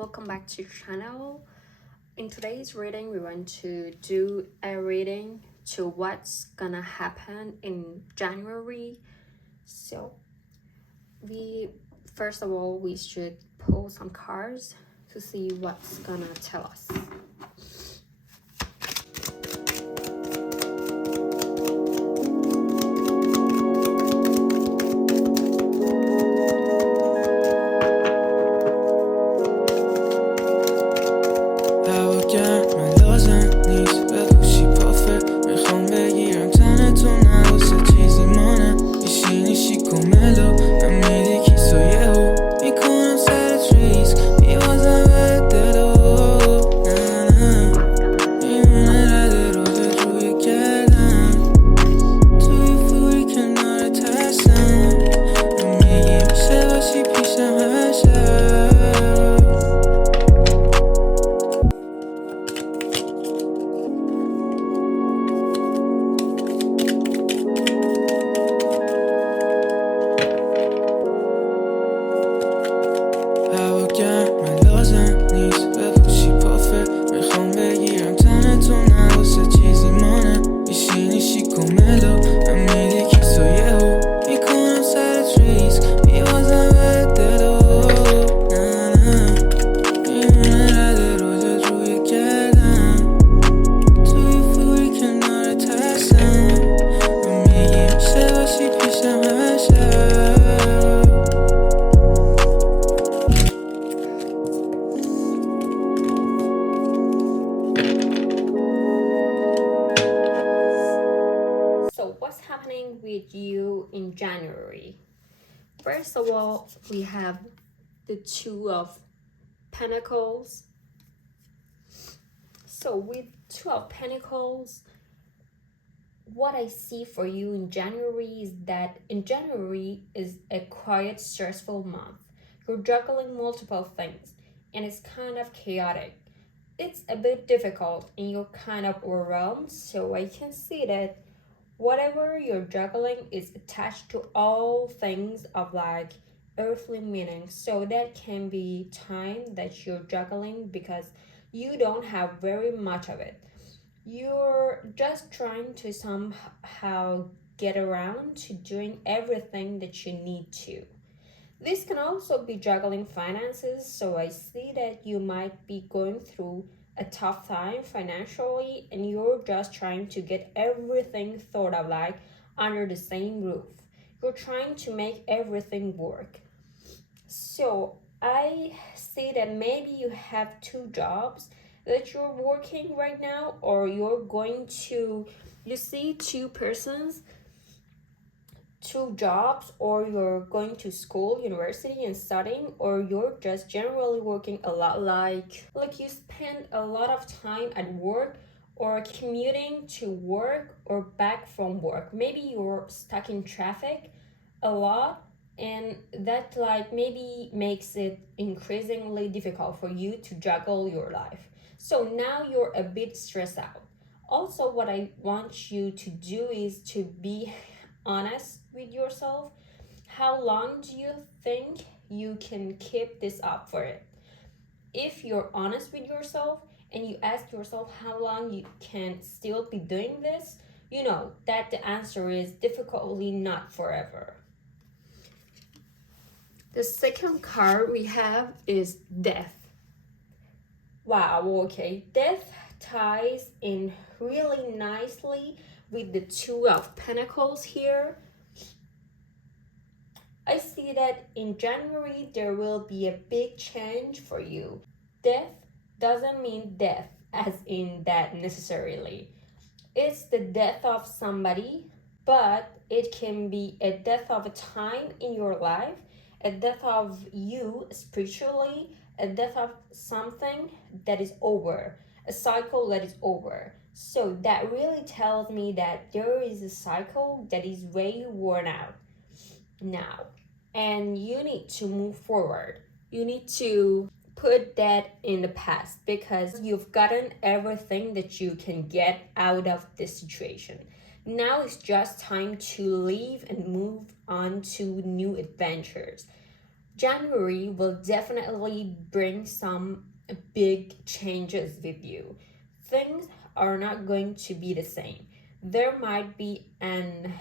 welcome back to channel. In today's reading, we want to do a reading to what's gonna happen in January. So we first of all we should pull some cards to see what's gonna tell us. So what's happening with you in January? First of all, we have the Two of Pentacles. So with Two of Pentacles, what I see for you in January is that in January is a quiet, stressful month. You're juggling multiple things and it's kind of chaotic. It's a bit difficult and you're kind of overwhelmed. So I can see that whatever you're juggling is attached to all things of like earthly meaning. So that can be time that you're juggling because you don't have very much of it. You're just trying to somehow get around to doing everything that you need to. This can also be juggling finances, so I see that you might be going through a tough time financially and you're just trying to get everything thought of like under the same roof. You're trying to make everything work. So I see that maybe you have two jobs that you're working right now, or you're going to, you see two persons, two jobs, or you're going to school, university and studying, or you're just generally working a lot, like you spend a lot of time at work or commuting to work or back from work. Maybe you're stuck in traffic a lot, and that like maybe makes it increasingly difficult for you to juggle your life. So now you're a bit stressed out. Also, what I want you to do is to be honest with yourself. How long do you think you can keep this up for it? If you're honest with yourself and you ask yourself how long you can still be doing this, you know that the answer is difficultly not forever. The second card we have is Death. Wow, okay. Death ties in really nicely with the Two of Pentacles here. I see that in January there will be a big change for you. Death doesn't mean death as in that necessarily. It's the death of somebody, but it can be a death of a time in your life, a death of you spiritually, a death of something that is over, a cycle that is over. So that really tells me that there is a cycle that is way worn out now, and you need to move forward. You need to put that in the past because you've gotten everything that you can get out of this situation. Now it's just time to leave and move on to new adventures. January will definitely bring some big changes with you. Things are not going to be the same. There might be an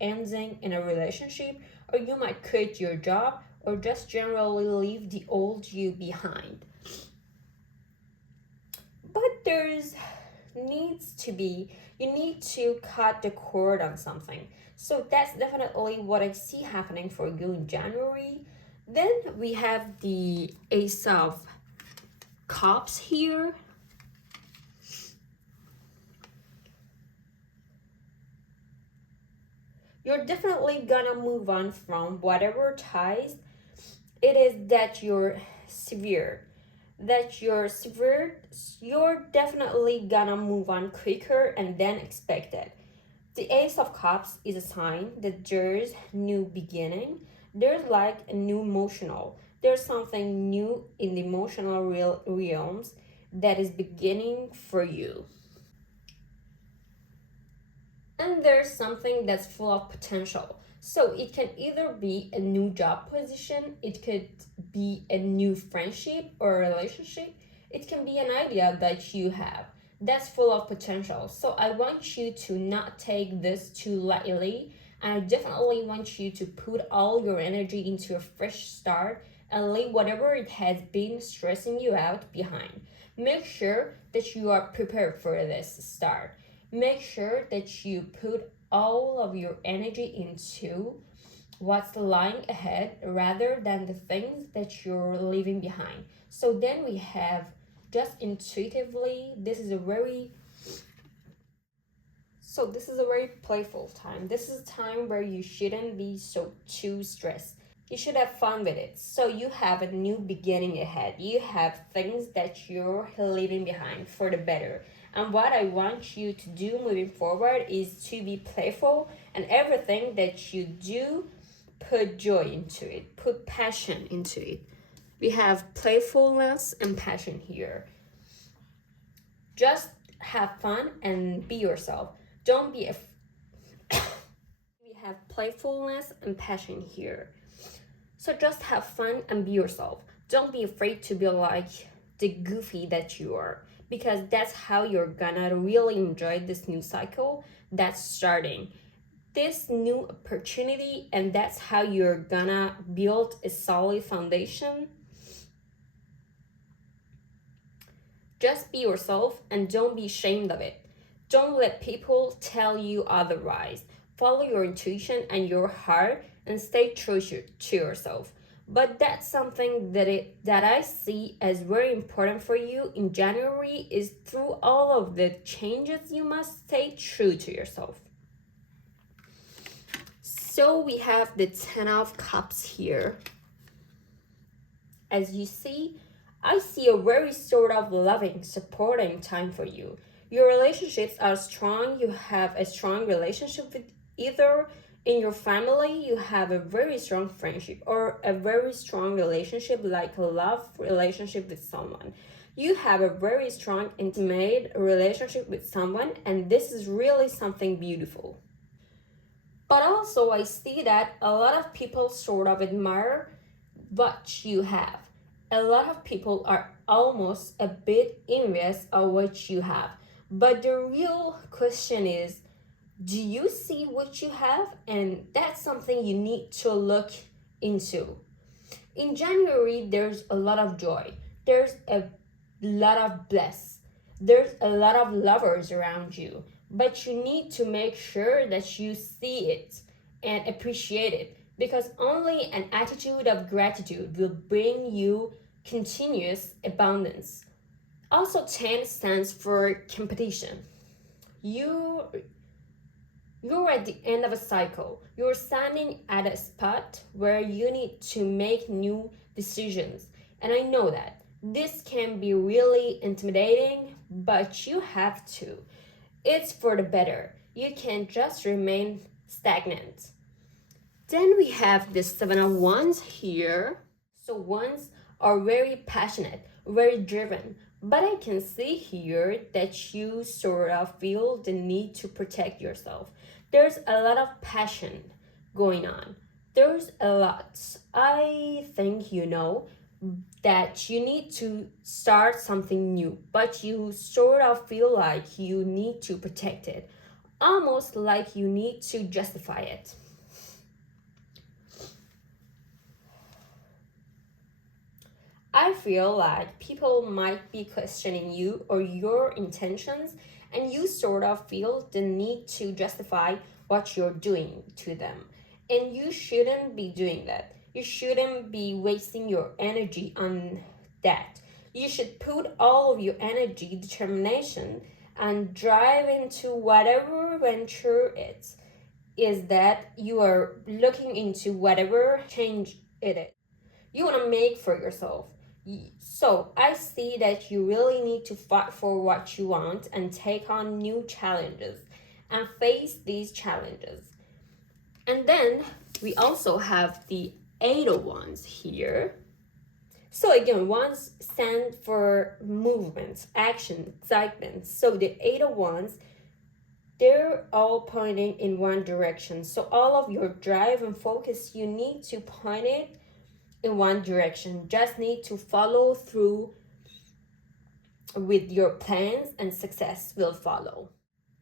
ending in a relationship, or you might quit your job, or just generally leave the old you behind. But there's needs to be, you need to cut the cord on something. So that's definitely what I see happening for you in January. Then we have the Ace of Cups here. You're definitely gonna move on from whatever ties it is that you're definitely gonna move on quicker and than expected. The Ace of Cups is a sign that there's new beginning. There's like a new emotional. There's something new in the emotional realms that is beginning for you. And there's something that's full of potential. So it can either be a new job position, it could be a new friendship or a relationship, it can be an idea that you have that's full of potential. So I want you to not take this too lightly. And I definitely want you to put all your energy into a fresh start and leave whatever it has been stressing you out behind. Make sure that you are prepared for this start. Make sure that you put all of your energy into what's lying ahead rather than the things that you're leaving behind. So then we have just intuitively, this is a very playful time. This is a time where you shouldn't be so too stressed. You should have fun with it. So you have a new beginning ahead. You have things that you're leaving behind for the better. And what I want you to do moving forward is to be playful, and everything that you do, put joy into it, put passion into it. We have playfulness and passion here. Just have fun and be yourself. Don't be we have playfulness and passion here. So just have fun and be yourself. Don't be afraid to be like the goofy that you are, because that's how you're gonna really enjoy this new cycle that's starting, this new opportunity, and that's how you're gonna build a solid foundation. Just be yourself and don't be ashamed of it. Don't let people tell you otherwise. Follow your intuition and your heart and stay true to yourself. But that's something that I see as very important for you in January is through all of the changes you must stay true to yourself. So we have the 10 of Cups here. As you see, I see a very sort of loving, supporting time for you. Your relationships are strong. You have a strong relationship with either in your family, you have a very strong friendship or a very strong relationship, like a love relationship with someone. You have a very strong, intimate relationship with someone, and this is really something beautiful. But also, I see that a lot of people sort of admire what you have. A lot of people are almost a bit envious of what you have. But the real question is, do you see what you have? And that's something you need to look into. In January, there's a lot of joy. There's a lot of bliss. There's a lot of lovers around you. But you need to make sure that you see it and appreciate it, because only an attitude of gratitude will bring you continuous abundance. Also, 10 stands for competition. You you're at the end of a cycle. You're standing at a spot where you need to make new decisions. And I know that this can be really intimidating, but you have to. It's for the better. You can't just remain stagnant. Then we have the 7 of Wands here. So wands are very passionate, very driven. But I can see here that you sort of feel the need to protect yourself. There's a lot of passion going on. There's a lot. I think you know that you need to start something new, but you sort of feel like you need to protect it, almost like you need to justify it. I feel like people might be questioning you or your intentions, and you sort of feel the need to justify what you're doing to them. And you shouldn't be doing that. You shouldn't be wasting your energy on that. You should put all of your energy, determination, and drive into whatever venture it is that you are looking into, whatever change it is you want to make for yourself. So I see that you really need to fight for what you want and take on new challenges and face these challenges. And then we also have the 801s here. So again, ones stand for movement, action, excitement. So the 801s, they're all pointing in one direction. So all of your drive and focus, you need to point it in one direction. Just need to follow through with your plans and success will follow.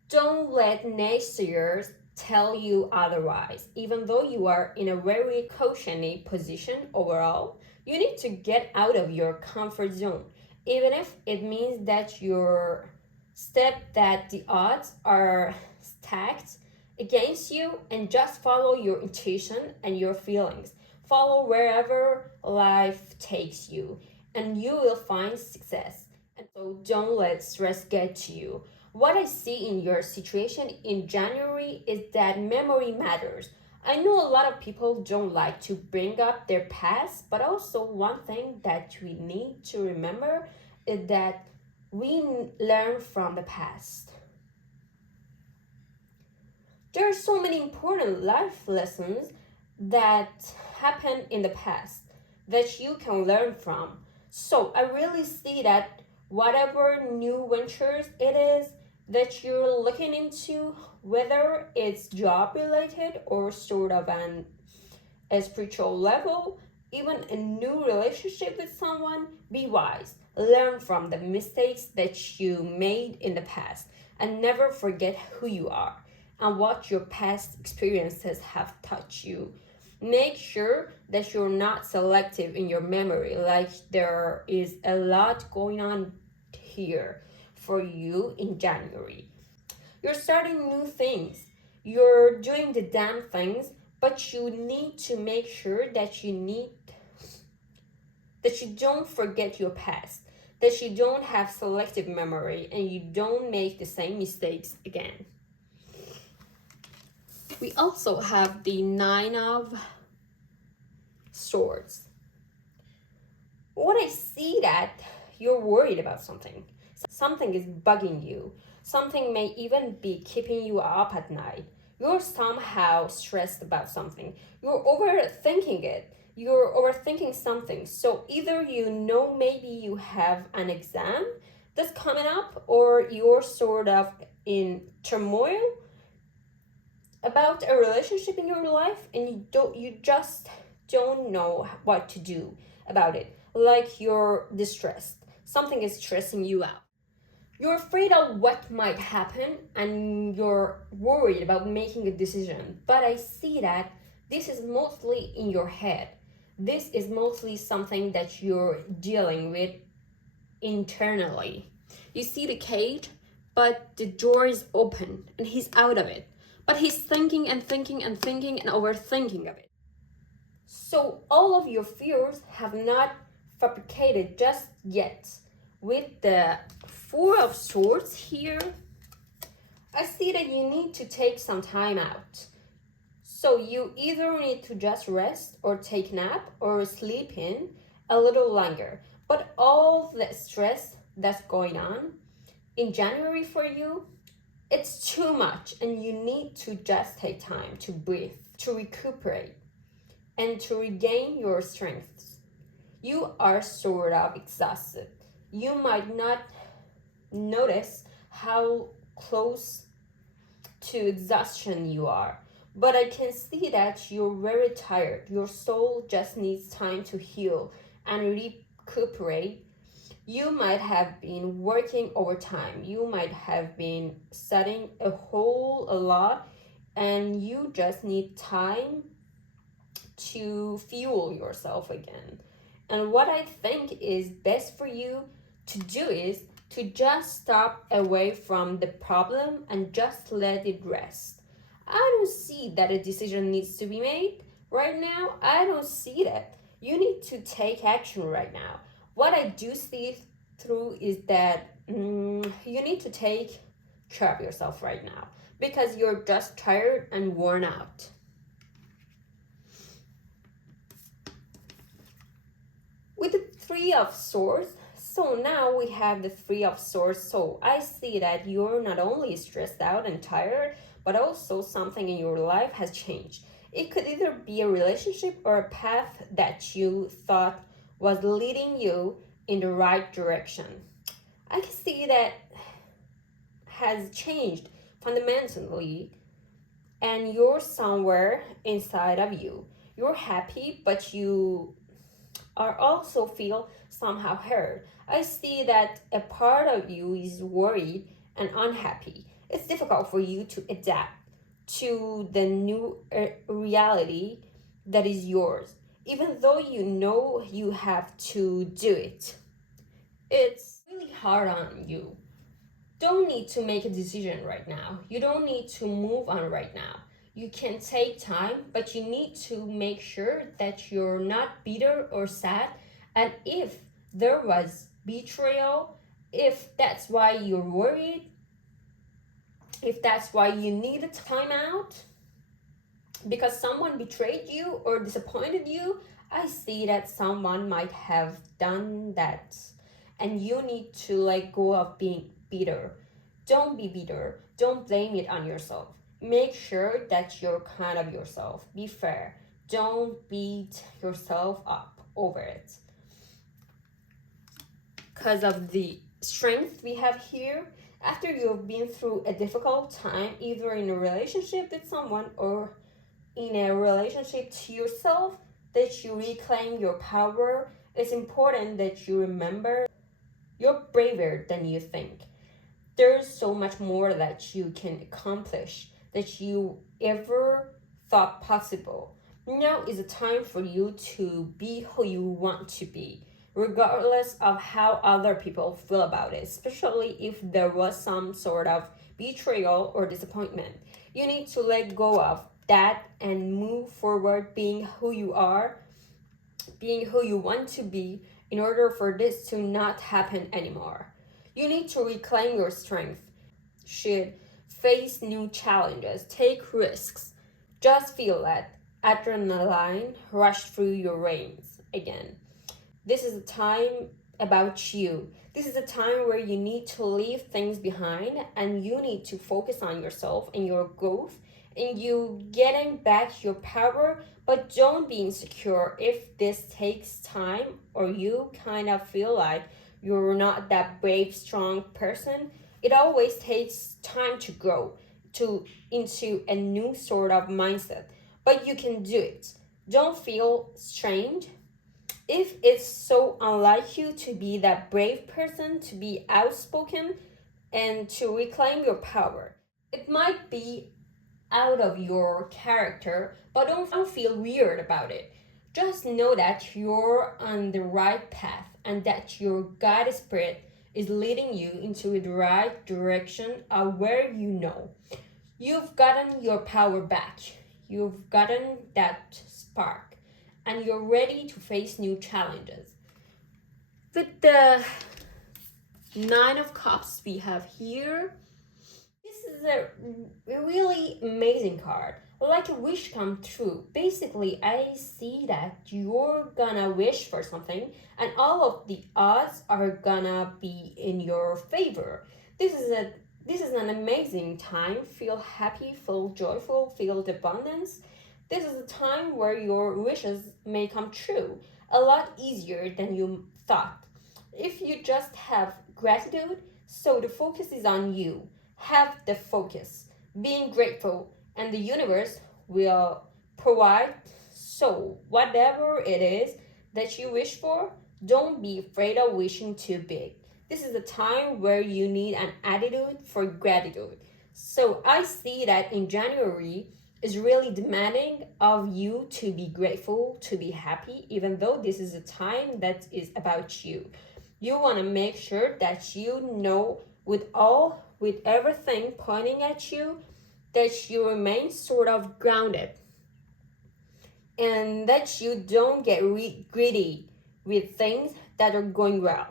Don't let naysayers tell you otherwise. Even though you are in a very cushiony position overall, you need to get out of your comfort zone. Even if it means that your step that the odds are stacked against you, and just follow your intuition and your feelings. Follow wherever life takes you, and you will find success. And so don't let stress get to you. What I see in your situation in January is that memory matters. I know a lot of people don't like to bring up their past, but also one thing that we need to remember is that we learn from the past. There are so many important life lessons that happened in the past that you can learn from. So I really see that whatever new ventures it is that you're looking into, whether it's job related or sort of a spiritual level, even a new relationship with someone, be wise. Learn from the mistakes that you made in the past and never forget who you are and what your past experiences have taught you. Make sure that you're not selective in your memory, like there is a lot going on here for you in January. You're starting new things, you're doing the damn things, but you need to make sure that you don't forget your past, that you don't have selective memory, and you don't make the same mistakes again. We also have the Nine of Swords. What I see that you're worried about something. Something is bugging you. Something may even be keeping you up at night. You're somehow stressed about something. You're overthinking it. You're overthinking something. So either you know maybe you have an exam that's coming up, or you're sort of in turmoil about a relationship in your life, and you just don't know what to do about it. Like you're distressed. Something is stressing you out. You're afraid of what might happen and you're worried about making a decision. But I see that this is mostly in your head. This is mostly something that you're dealing with internally. You see the cage, but the door is open and he's out of it. But he's thinking and thinking and thinking and overthinking of it. So all of your fears have not fabricated just yet. With the Four of Swords here, I see that you need to take some time out. So you either need to just rest or take a nap or sleep in a little longer. But all the stress that's going on in January for you, it's too much, and you need to just take time to breathe, to recuperate, and to regain your strength. You are sort of exhausted. You might not notice how close to exhaustion you are, but I can see that you're very tired. Your soul just needs time to heal and recuperate. You might have been working overtime. You might have been studying a lot, and you just need time to fuel yourself again. And what I think is best for you to do is to just stop away from the problem and just let it rest. I don't see that a decision needs to be made right now. I don't see that. You need to take action right now. What I do see through is that you need to take care of yourself right now because you're just tired and worn out. With the Three of Swords, so now we have the Three of Swords. So I see that you're not only stressed out and tired, but also something in your life has changed. It could either be a relationship or a path that you thought was leading you in the right direction. I can see that has changed fundamentally, and you're somewhere inside of you. You're happy, but you are also feel somehow hurt. I see that a part of you is worried and unhappy. It's difficult for you to adapt to the new reality that is yours, even though you know you have to do it. It's really hard on you. Don't need to make a decision right now. You don't need to move on right now. You can take time, but you need to make sure that you're not bitter or sad. And if there was betrayal, if that's why you're worried, if that's why you need a timeout because someone betrayed you or disappointed you, I see that someone might have done that. And you need to let go of being bitter. Don't be bitter. Don't blame it on yourself. Make sure that you're kind of yourself. Be fair. Don't beat yourself up over it. Because of the strength we have here, after you've been through a difficult time, either in a relationship with someone or in a relationship to yourself, that you reclaim your power. It's important that you remember you're braver than you think. There's so much more that you can accomplish that you ever thought possible. Now is a time for you to be who you want to be, regardless of how other people feel about it, especially if there was some sort of betrayal or disappointment. You need to let go of that and move forward being who you are, being who you want to be in order for this to not happen anymore. You need to reclaim your strength. Should face new challenges, take risks. Just feel that adrenaline rush through your veins again. This is a time about you. This is a time where you need to leave things behind and you need to focus on yourself and your growth and you getting back your power, but don't be insecure if this takes time or you kind of feel like you're not that brave, strong person. It always takes time to grow into a new sort of mindset, but you can do it. Don't feel strange if it's so unlike you to be that brave person, to be outspoken, and to reclaim your power. It might be out of your character, but don't feel weird about it. Just know that you're on the right path and that your God spirit is leading you into the right direction of where you know. You've gotten your power back. You've gotten that spark and you're ready to face new challenges. With the Nine of Cups we have here, this is a really amazing card, like a wish come true. Basically, I see that you're gonna wish for something and all of the odds are gonna be in your favor. This is an amazing time. Feel happy, feel joyful, feel abundance. This is a time where your wishes may come true a lot easier than you thought. If you just have gratitude, so the focus is on you. Have the focus, being grateful, and the universe will provide. So, whatever it is that you wish for, don't be afraid of wishing too big. This is a time where you need an attitude for gratitude. So, I see that in January is really demanding of you to be grateful, to be happy, even though this is a time that is about you. You want to make sure that you know with everything pointing at you, that you remain sort of grounded and that you don't get greedy with things that are going well.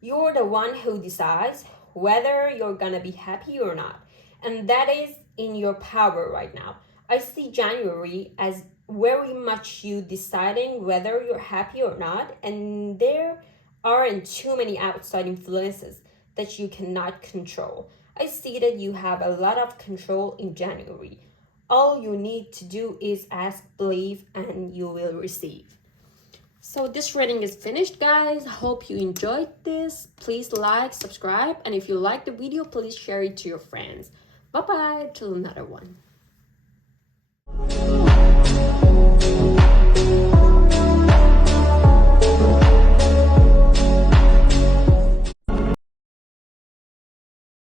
You're the one who decides whether you're gonna be happy or not, and that is in your power right now. I see January as very much you deciding whether you're happy or not, and there aren't too many outside influences that you cannot control. I see that you have a lot of control in January. All you need to do is ask, believe, and you will receive. So this reading is finished, guys. Hope you enjoyed this. Please like, subscribe, and if you like the video, please share it to your friends. Bye bye till another one.